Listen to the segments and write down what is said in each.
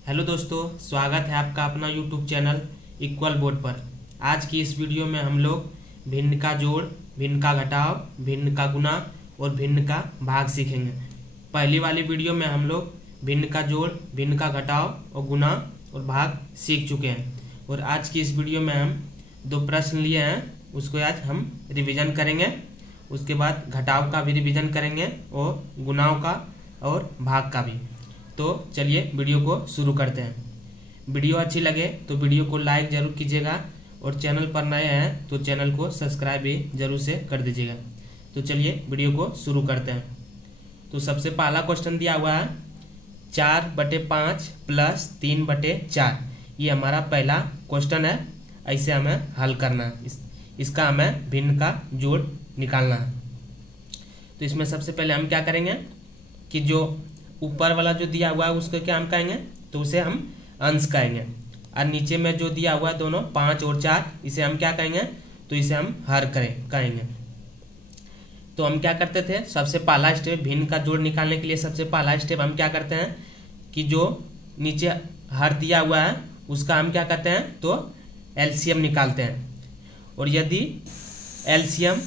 Hello दोस्तों, स्वागत है आपका अपना यूट्यूब चैनल इक्वल बोर्ड पर। आज की इस वीडियो में हम लोग भिन्न का जोड़, भिन्न का घटाव, भिन्न का गुणा और भिन्न का भाग सीखेंगे। पहली वाली वीडियो में हम लोग भिन्न का जोड़, भिन्न का घटाव और गुणा और भाग सीख चुके हैं और आज की इस वीडियो में हम दो प्रश्न लिए हैं, उसको आज हम रिवीजन करेंगे। उसके बाद घटाव का भी रिवीजन करेंगे और गुणाओं का और भाग का भी। तो चलिए वीडियो को शुरू करते हैं। वीडियो अच्छी लगे तो वीडियो को लाइक जरूर कीजिएगा और चैनल पर नए हैं तो चैनल को सब्सक्राइब भी जरूर से कर दीजिएगा। तो चलिए वीडियो को शुरू करते हैं। तो सबसे पहला क्वेश्चन दिया हुआ है 4/5 प्लस 3/4। ये हमारा पहला क्वेश्चन है, ऐसे हमें हल करना है। इसका हमें भिन्न का जोड़ निकालना है। तो इसमें सबसे पहले हम क्या करेंगे कि जो ऊपर वाला जो दिया हुआ है उसको क्या हम कहेंगे, तो उसे हम अंश कहेंगे। और नीचे में जो दिया हुआ है दोनों 5 और 4, इसे हम क्या कहेंगे, तो इसे हम हर कहेंगे। तो हम क्या करते थे, सबसे पहला स्टेप भिन्न का जोड़ निकालने के लिए सबसे पहला स्टेप हम क्या करते हैं कि जो नीचे हर दिया हुआ है उसका हम क्या करते हैं, तो एलसीएम निकालते हैं। और यदि एलसीएम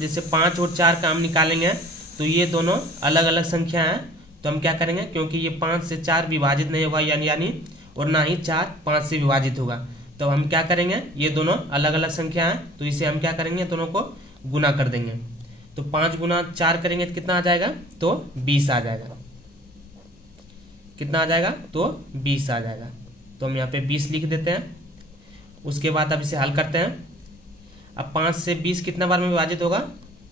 जैसे 5 और 4 का हम निकालेंगे तो ये दोनों अलग अलग संख्या हैं, तो हम क्या करेंगे, क्योंकि ये 5 से 4 विभाजित नहीं होगा यानी और ना ही 4 5 से विभाजित होगा, तो हम क्या करेंगे, ये दोनों अलग अलग संख्या हैं तो इसे हम क्या करेंगे, दोनों को गुना कर देंगे। तो 5 गुना 4 करेंगे तो कितना आ जाएगा, तो 20 आ जाएगा। कितना आ जाएगा, तो 20 आ जाएगा। तो हम यहाँ पे 20 लिख देते हैं। उसके बाद अब इसे हल करते हैं। अब 5 से 20 कितना बार में विभाजित होगा,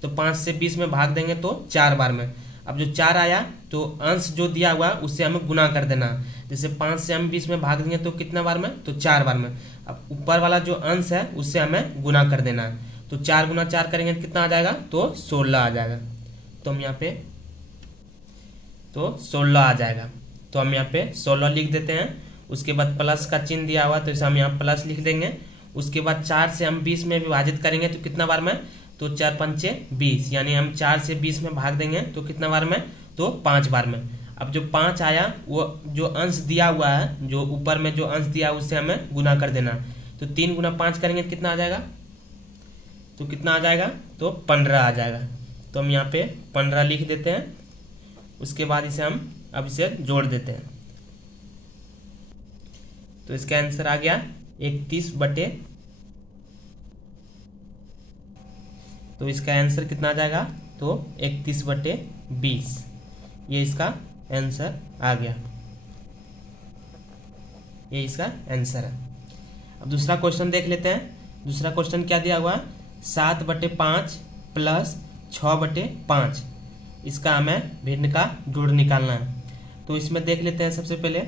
तो 5 से 20 में भाग देंगे तो 4 बार में। अब जो 4 आया तो अंश जो दिया हुआ उससे हमें गुना कर देना। जैसे 5 से हम 20 में भाग देंगे तो कितना बार में, तो 4 बार में। अब ऊपर वाला जो अंश है उससे हमें गुना कर देना है। तो 4 गुना 4 करेंगे तो कितना आ जाएगा, तो 16 आ जाएगा। तो हम यहाँ पे तो 16 आ जाएगा। तो हम यहाँ पे 16 लिख देते हैं। उसके बाद प्लस का चिन्ह दिया हुआ तो इसे हम यहाँ प्लस लिख देंगे। उसके बाद 4 से हम 20 में विभाजित करेंगे तो कितना बार में, तो 4 पंचे 20, यानी हम 4 से 20 में भाग देंगे तो कितना बार में, तो 5 बार में। अब जो 5 आया वो जो अंश दिया हुआ है, जो ऊपर में जो अंश दिया है उससे हमें गुना कर देना। तो 3 गुना 5 करेंगे तो कितना आ जाएगा, तो कितना आ जाएगा, तो 15 आ जाएगा। तो हम यहाँ पे 15 लिख देते हैं। उसके बाद इसे हम अब इसे जोड़ देते हैं। तो इसका आंसर आ गया 31/। तो इसका आंसर कितना आ जाएगा, तो 31/20। ये इसका आंसर आ गया, ये इसका आंसर है। अब दूसरा क्वेश्चन देख लेते हैं। दूसरा क्वेश्चन क्या दिया हुआ, 7/5 प्लस 6/5। इसका हमें भिन्न का जोड़ निकालना है। तो इसमें देख लेते हैं। सबसे पहले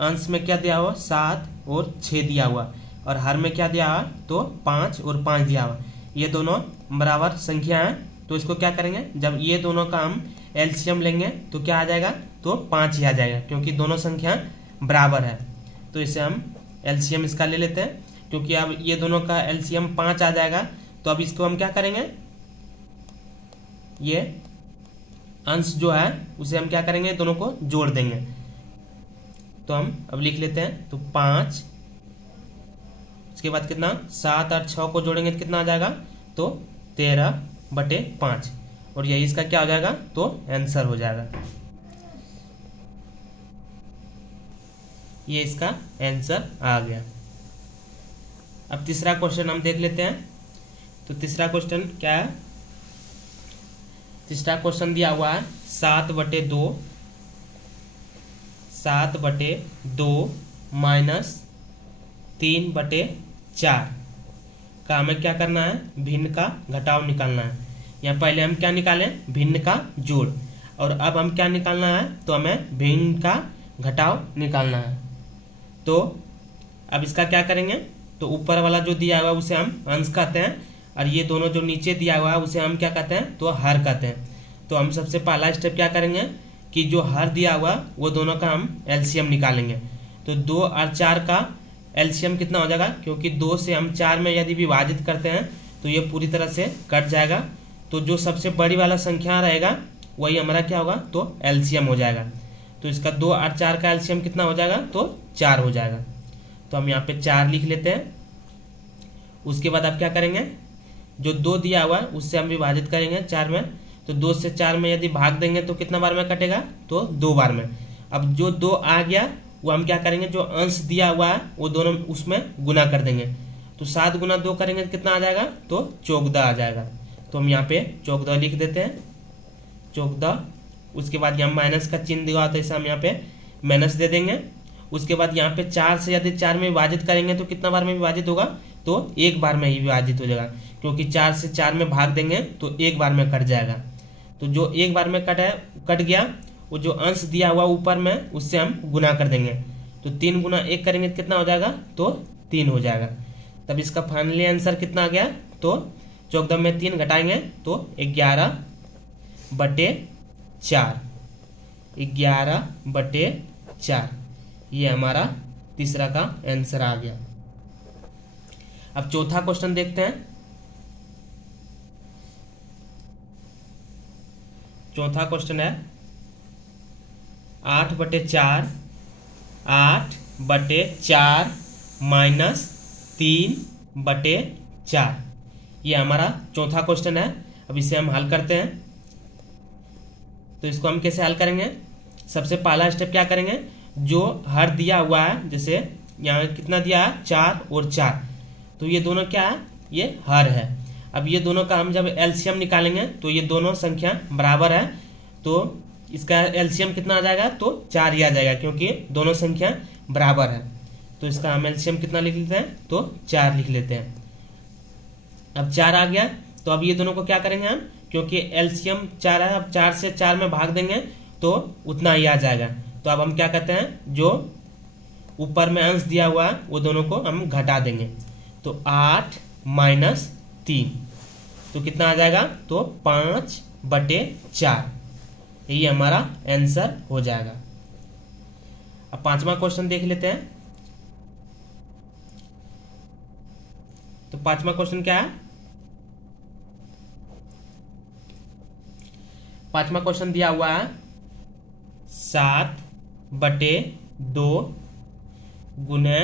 अंश में क्या दिया हुआ, 7 और 6 दिया हुआ, और हर में क्या दिया हुआ, तो 5 और 5 दिया हुआ। ये दोनों बराबर संख्या हैं, तो इसको क्या करेंगे, जब ये दोनों का हम एलसीएम लेंगे तो क्या आ जाएगा, तो 5 ही आ जाएगा, क्योंकि दोनों संख्या बराबर है। तो इसे हम एलसीएम इसका ले लेते हैं। क्योंकि अब ये दोनों का एलसीएम 5 आ जाएगा, तो अब इसको हम क्या करेंगे, ये अंश जो है उसे हम क्या करेंगे, दोनों को जोड़ देंगे। तो हम अब लिख लेते हैं। तो 5, उसके बाद कितना, 7 और 6 को जोड़ेंगे तो कितना आ जाएगा, तो 13/5। और यही इसका क्या हो जाएगा, तो आंसर हो जाएगा। ये इसका आंसर आ गया। अब तीसरा क्वेश्चन हम देख लेते हैं। तो तीसरा क्वेश्चन क्या है, तीसरा क्वेश्चन दिया हुआ है 7/2 माइनस 3/4 का हमें क्या करना है, भिन्न का घटाव निकालना है। यहाँ पहले हम क्या निकालें, भिन्न का जोड़, और अब हम क्या निकालना है, तो हमें भिन्न का घटाव निकालना है। तो अब इसका क्या करेंगे, तो ऊपर वाला जो दिया हुआ है उसे हम अंश कहते हैं, और ये दोनों जो नीचे दिया हुआ है उसे हम क्या कहते हैं, तो हर कहते हैं। तो हम सबसे पहला स्टेप क्या करेंगे कि जो हर दिया हुआ वो दोनों का हम एलसीएम निकालेंगे। तो 2 और 4 का एलसीएम कितना हो जाएगा, क्योंकि 2 से हम 4 में यदि विभाजित करते हैं तो ये पूरी तरह से कट जाएगा। तो जो सबसे बड़ी वाला संख्या रहेगा वही हमारा क्या होगा, तो एलसीएम हो जाएगा। तो इसका 2 और 4 का एलसीएम कितना हो जाएगा, तो 4 हो जाएगा। तो हम यहाँ पे 4 लिख लेते हैं। उसके बाद आप क्या करेंगे, जो 2 दिया हुआ है उससे हम विभाजित करेंगे 4 में। तो 2 से 4 में यदि भाग देंगे तो कितना बार में कटेगा, तो 2 बार में। अब जो 2 आ गया वो हम क्या करेंगे, जो अंश दिया हुआ है वो दोनों उसमें गुना कर देंगे। तो 7 गुना 2 करेंगे तो कितना आ जाएगा, तो 14 आ जाएगा। तो हम यहाँ पे 14 लिख देते हैं, 14। उसके बाद यहाँ माइनस का चिन्ह दिया तो इसे हम यहाँ पे माइनस दे देंगे। उसके बाद यहाँ पे 4 से यदि 4 में विभाजित करेंगे तो कितना बार में विभाजित होगा, तो 1 बार में ही विभाजित हो जाएगा, क्योंकि 4 से 4 में भाग देंगे तो 1 बार में कट जाएगा। तो जो 1 बार में कट गया, वो जो अंश दिया हुआ ऊपर में उससे हम गुना कर देंगे। तो 3 गुना 1 करेंगे तो कितना हो जाएगा, तो 3 हो जाएगा। तब इसका फाइनली आंसर कितना आ गया, तो 14 में 3 घटाएंगे तो 11/4, 11/4। ये हमारा तीसरा का आंसर आ गया। अब चौथा क्वेश्चन देखते हैं। चौथा क्वेश्चन है 8/4, 8/4 माइनस 3/4। ये हमारा चौथा क्वेश्चन है। अब इसे हम हल करते हैं। तो इसको हम कैसे हल करेंगे, सबसे पहला स्टेप क्या करेंगे, जो हर दिया हुआ है, जैसे यहाँ कितना दिया है 4 और 4, तो ये दोनों क्या है, ये हर है। अब ये दोनों का हम जब एलसीएम निकालेंगे तो ये दोनों संख्या बराबर है, तो इसका एलसीएम कितना आ जाएगा, तो 4 ही आ जाएगा, क्योंकि दोनों संख्या बराबर है। तो इसका हम एलसीएम कितना लिख लेते हैं, तो 4 लिख लेते हैं। अब 4 आ गया, तो अब ये दोनों को क्या करेंगे हम, क्योंकि एलसीएम 4 है, अब 4 से 4 में भाग देंगे तो उतना ही आ जाएगा। तो अब हम क्या कहते हैं, जो ऊपर में अंश दिया हुआ है वो दोनों को हम घटा देंगे। तो 8 माइनस 3, तो कितना आ जाएगा, तो 5/4। यही हमारा आंसर हो जाएगा। अब पांचवा क्वेश्चन देख लेते हैं। तो पांचवा क्वेश्चन क्या है, पांचवा क्वेश्चन दिया हुआ है 7/2 गुने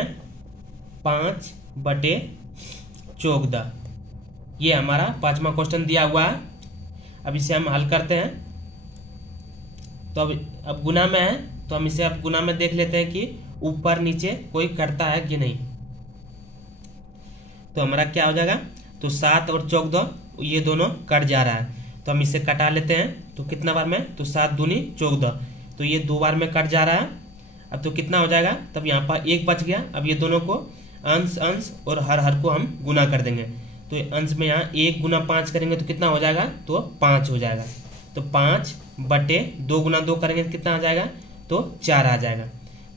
5/14। ये हमारा पांचवा क्वेश्चन दिया हुआ है। अब इसे हम हल करते हैं। तो अब गुना में है, तो हम इसे अब गुना में देख लेते हैं कि ऊपर नीचे कोई करता है कि नहीं। तो हमारा क्या हो जाएगा, तो 7 और 14 ये दोनों कट जा रहा है, तो हम इसे कटा लेते हैं। तो कितना बार में, तो 7 दूनी 14, तो ये 2 बार में कट जा रहा है। अब तो कितना हो जाएगा, तब यहाँ पर 1 बच गया। अब ये दोनों को अंश अंश और हर को हम गुना कर देंगे। तो अंश में यहाँ 1 गुना 5 करेंगे तो कितना हो जाएगा, तो 5 हो जाएगा। तो 5/2 गुना 2 करेंगे तो कितना आ जाएगा, तो 4 आ जाएगा।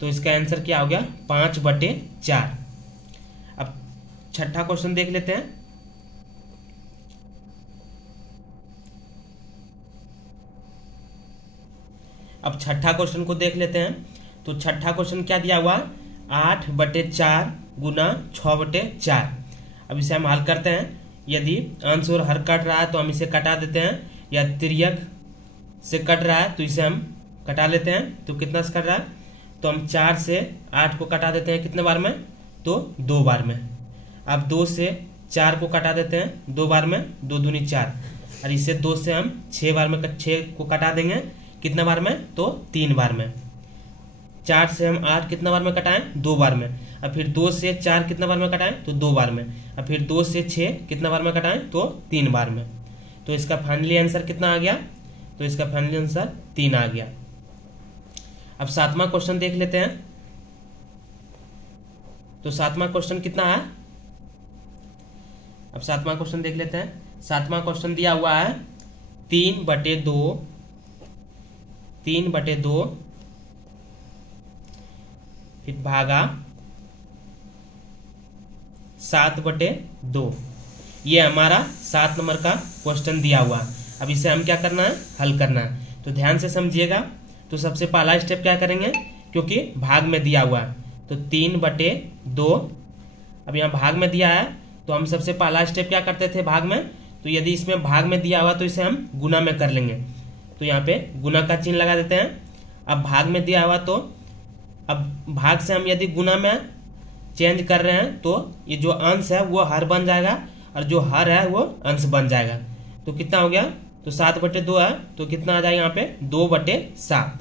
तो इसका आंसर क्या हो गया, 5/4। अब छठा क्वेश्चन देख लेते हैं। अब छठा क्वेश्चन को देख लेते हैं। तो छठा क्वेश्चन क्या दिया हुआ, 8/4 गुना 6/4। अब इसे हम हल करते हैं। यदि अंश और हर कट रहा है तो हम इसे कटा देते हैं, या तिर्यक से कट रहा है तो इसे हम कटा लेते हैं। तो कितना से कट रहा है, तो हम 4 से 8 को कटा देते हैं कितने बार में, तो 2 बार में। अब 2 से 4 को कटा देते हैं 2 बार में, 2 दूनी 4, और इसे 2 से हम 6 बार में 6 को कटा देंगे कितने बार में, तो 3 बार में। 4 से हम 8 कितना बार में कटाएं, 2 बार में। अब फिर 2 से 4 कितना बार में कटाएं, तो 2 बार में। अब फिर 2 से 6 कितना बार में कटाएं, तो 3 बार में। तो इसका फाइनली आंसर कितना आ गया, तो इसका फाइनली आंसर 3 आ गया। अब 7वां क्वेश्चन देख लेते हैं। तो 7वां क्वेश्चन कितना है, अब 7वां क्वेश्चन देख लेते हैं। 7वां क्वेश्चन दिया हुआ है 3/2 फिर भागा 7/2। ये हमारा 7 नंबर का क्वेश्चन दिया हुआ। अब इसे हम क्या करना है, हल करना है। तो ध्यान से समझिएगा। तो सबसे पहला स्टेप क्या करेंगे, क्योंकि भाग में दिया हुआ है, तो 3/2। अब यहाँ भाग में दिया है तो हम सबसे पहला स्टेप क्या करते थे भाग में, तो यदि इसमें भाग में दिया हुआ तो इसे हम गुना में कर लेंगे। तो यहाँ पे गुना का चिन्ह लगा देते हैं। अब भाग में दिया हुआ तो अब भाग से हम यदि गुना में चेंज कर रहे हैं तो ये जो अंश है वो हर बन जाएगा और जो हर है वो अंश बन जाएगा। तो कितना हो गया, तो 7/2 है तो कितना आ जाएगा यहाँ पे 2/7।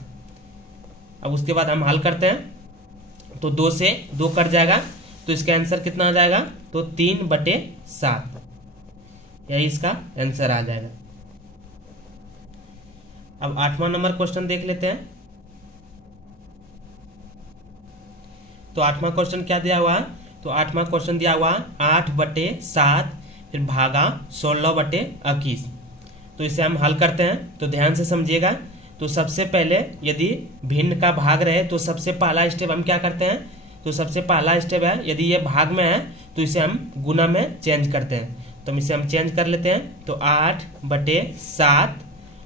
अब उसके बाद हम हल करते हैं तो 2 से 2 कट जाएगा तो इसका आंसर कितना आ जाएगा, तो 3/7, यही इसका आंसर आ जाएगा। अब 8वां नंबर क्वेश्चन देख लेते हैं। तो 8वां क्वेश्चन क्या दिया हुआ है, तो 8वां क्वेश्चन दिया हुआ 8/7 फिर भागा 16/21। तो इसे हम हल करते हैं तो ध्यान से समझिएगा। तो सबसे पहले यदि भिन्न का भाग रहे तो सबसे पहला स्टेप हम क्या करते हैं, तो सबसे पहला स्टेप है यदि ये भाग में है तो इसे हम गुना में चेंज करते हैं। तो हम इसे चेंज कर लेते हैं तो 8/7,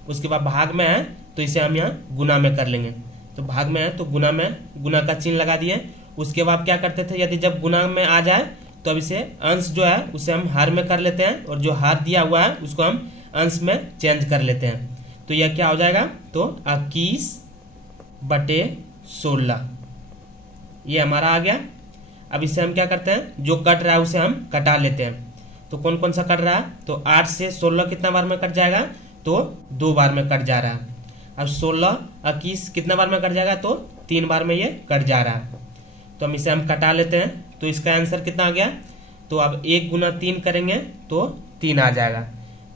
उसके बाद भाग में है तो इसे हम यहाँ गुना में कर लेंगे। तो भाग में है तो गुना में गुना का चिन्ह लगा दिए। उसके बाद क्या करते थे, यदि जब गुना में आ जाए तो अब इसे अंश जो है उसे हम हर में कर लेते हैं और जो हर दिया हुआ है उसको हम अंश में चेंज कर लेते हैं। तो यह क्या हो जाएगा, तो 21/16 ये हमारा आ गया। अब इसे हम क्या करते हैं, जो कट रहा है उसे हम कटा लेते हैं। तो कौन कौन सा कट रहा है, तो 8 से 16 कितना बार में कट जाएगा, तो 2 बार में कट जा रहा है। अब 16 21 कितना बार में कट जाएगा, तो 3 बार में ये कट जा रहा है। तो हम इसे हम कटा लेते हैं तो इसका आंसर कितना आ गया, तो अब 1 गुना 3 करेंगे तो 3 आ जाएगा।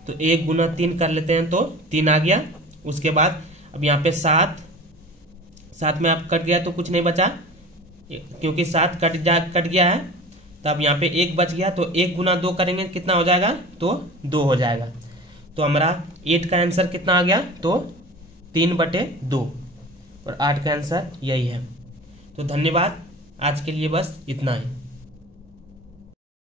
तो 1 गुना 3 कर लेते हैं तो 3 आ गया। उसके बाद अब यहाँ पे 7 में आप कट गया तो कुछ नहीं बचा, क्योंकि 7 कट गया है। तो अब यहाँ पे 1 बच गया तो 1 गुना 2 करेंगे कितना हो जाएगा, तो 2 हो जाएगा। तो हमारा 8 का आंसर कितना आ गया, तो 3/2 और 8 का आंसर यही है। तो धन्यवाद, आज के लिए बस इतना ही।